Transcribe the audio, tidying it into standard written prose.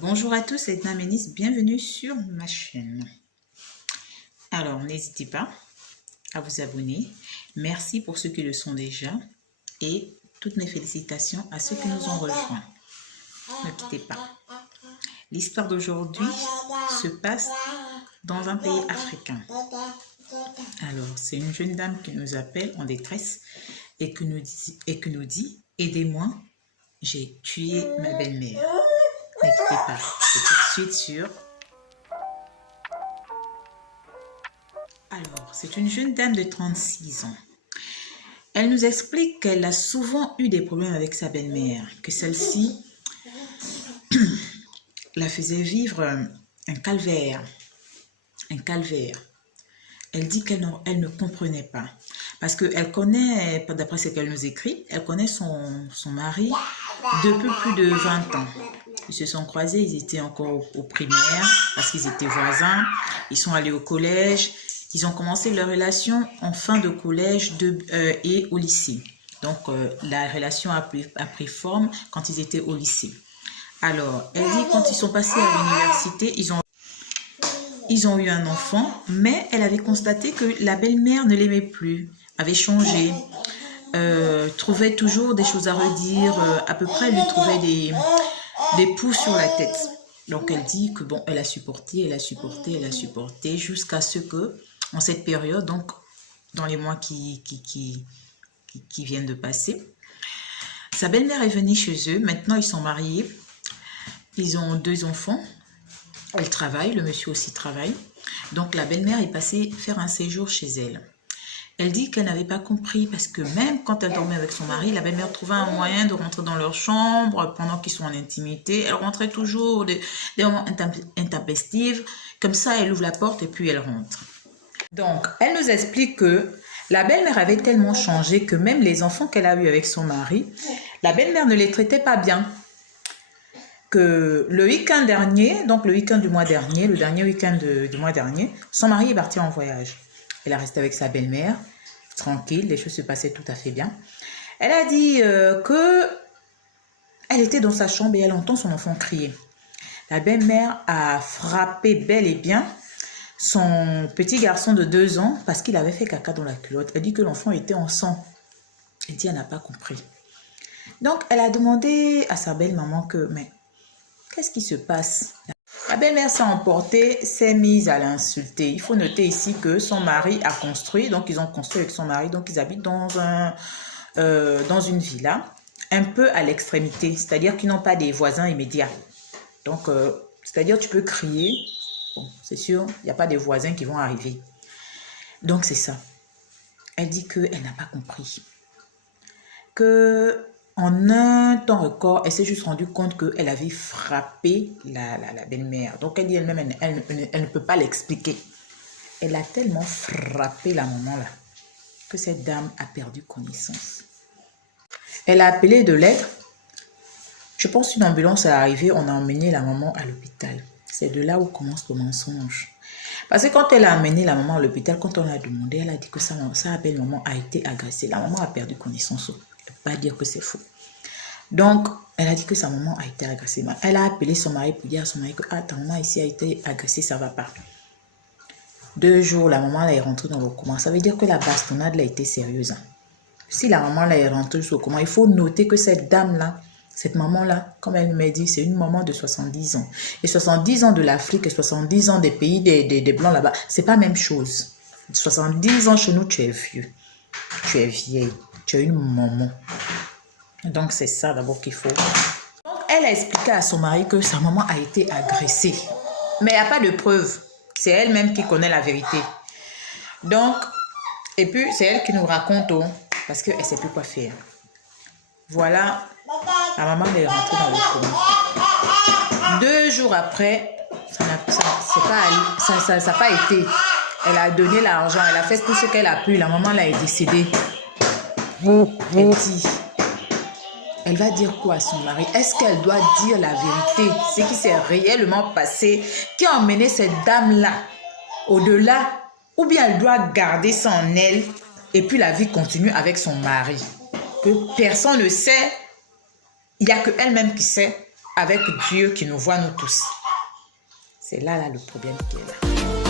Bonjour à tous, c'est Edna Ménis, bienvenue sur ma chaîne. Alors, n'hésitez pas à vous abonner. Merci pour ceux qui le sont déjà et toutes mes félicitations à ceux qui nous ont rejoints. Ne quittez pas. L'histoire d'aujourd'hui se passe dans un pays africain. Alors, c'est une jeune dame qui nous appelle en détresse et qui nous dit « Aidez-moi, j'ai tué ma belle-mère ». Ne quittez pas, c'est tout de suite sur... Alors, c'est une jeune dame de 36 ans. Elle nous explique qu'elle a souvent eu des problèmes avec sa belle-mère, que celle-ci la faisait vivre un calvaire. Un calvaire. Elle dit qu'elle ne comprenait pas. Parce qu'elle connaît, d'après ce qu'elle nous écrit, elle connaît son mari depuis plus de 20 ans. Ils se sont croisés, ils étaient encore au primaire parce qu'ils étaient voisins. Ils sont allés au collège. Ils ont commencé leur relation en fin de collège et au lycée. Donc, la relation a pris forme quand ils étaient au lycée. Alors, elle dit quand ils sont passés à l'université, ils ont eu un enfant, mais elle avait constaté que la belle-mère ne l'aimait plus, avait changé, trouvait toujours des choses à redire, à peu près lui trouvait des poux sur la tête. Donc elle dit que bon, elle a supporté jusqu'à ce que, en cette période, donc dans les mois qui viennent de passer, sa belle-mère est venue chez eux. Maintenant, ils sont mariés. Ils ont 2 enfants. Elle travaille, le monsieur aussi travaille. Donc la belle-mère est passée faire un séjour chez elle. Elle dit qu'elle n'avait pas compris parce que même quand elle dormait avec son mari, la belle-mère trouvait un moyen de rentrer dans leur chambre pendant qu'ils sont en intimité. Elle rentrait toujours des moments intempestifs. Comme ça, elle ouvre la porte et puis elle rentre. Donc, elle nous explique que la belle-mère avait tellement changé que même les enfants qu'elle a eus avec son mari, la belle-mère ne les traitait pas bien. Que le week-end dernier, donc le week-end du mois dernier, le dernier week-end du mois dernier, son mari est parti en voyage. Elle a resté avec sa belle-mère, tranquille, les choses se passaient tout à fait bien. Elle a dit que elle était dans sa chambre et elle entend son enfant crier. La belle-mère a frappé bel et bien son petit garçon de 2 ans parce qu'il avait fait caca dans la culotte. Elle dit que l'enfant était en sang. Elle dit qu'elle n'a pas compris. Donc, elle a demandé à sa belle-maman que, mais qu'est-ce qui se passe? La belle-mère s'est emportée, s'est mise à l'insulter. Il faut noter ici que son mari a construit, donc ils ont construit avec son mari, donc ils habitent dans une villa, un peu à l'extrémité, c'est-à-dire qu'ils n'ont pas des voisins immédiats. Donc, c'est-à-dire tu peux crier, bon, c'est sûr, il n'y a pas des voisins qui vont arriver. Donc, c'est ça. Elle dit qu'elle n'a pas compris. En un temps record, elle s'est juste rendue compte qu'elle avait frappé la belle-mère. Donc, elle dit elle-même, elle ne peut pas l'expliquer. Elle a tellement frappé la maman là que cette dame a perdu connaissance. Elle a appelé de l'aide. Je pense qu'une ambulance est arrivée, on a emmené la maman à l'hôpital. C'est de là où commence le mensonge. Parce que quand elle a amené la maman à l'hôpital, quand on l'a demandé, elle a dit que sa belle-maman a été agressée. La maman a perdu connaissance. Elle ne peut pas dire que c'est faux. Donc, elle a dit que sa maman a été agressée. Elle a appelé son mari pour dire à son mari que ta maman ici a été agressée, ça ne va pas. 2 jours, la maman est rentrée dans le coma. Ça veut dire que la bastonnade a été sérieuse. Si la maman est rentrée sur le coma, il faut noter que cette dame-là, cette maman-là, comme elle m'a dit, c'est une maman de 70 ans. Et 70 ans de l'Afrique et 70 ans des pays des Blancs là-bas, c'est pas la même chose. 70 ans chez nous, tu es vieux. Tu es vieille. Tu es une maman. Donc, c'est ça d'abord qu'il faut. Donc, elle a expliqué à son mari que sa maman a été agressée. Mais il n'y a pas de preuve. C'est elle-même qui connaît la vérité. Donc, et puis, c'est elle qui nous raconte, parce qu'elle ne sait plus quoi faire. Voilà, la maman est rentrée dans le coma. 2 jours après, ça n'a pas été. Elle a donné l'argent, elle a fait tout ce qu'elle a pu. La maman là est décédée. Elle dit... Elle va dire quoi à son mari? Est-ce qu'elle doit dire la vérité? Ce qui s'est réellement passé, qui a emmené cette dame-là au-delà? Ou bien elle doit garder ça en elle et puis la vie continue avec son mari? Que personne ne sait. Il n'y a qu'elle-même qui sait. avec Dieu qui nous voit nous tous. C'est là le problème qui est là.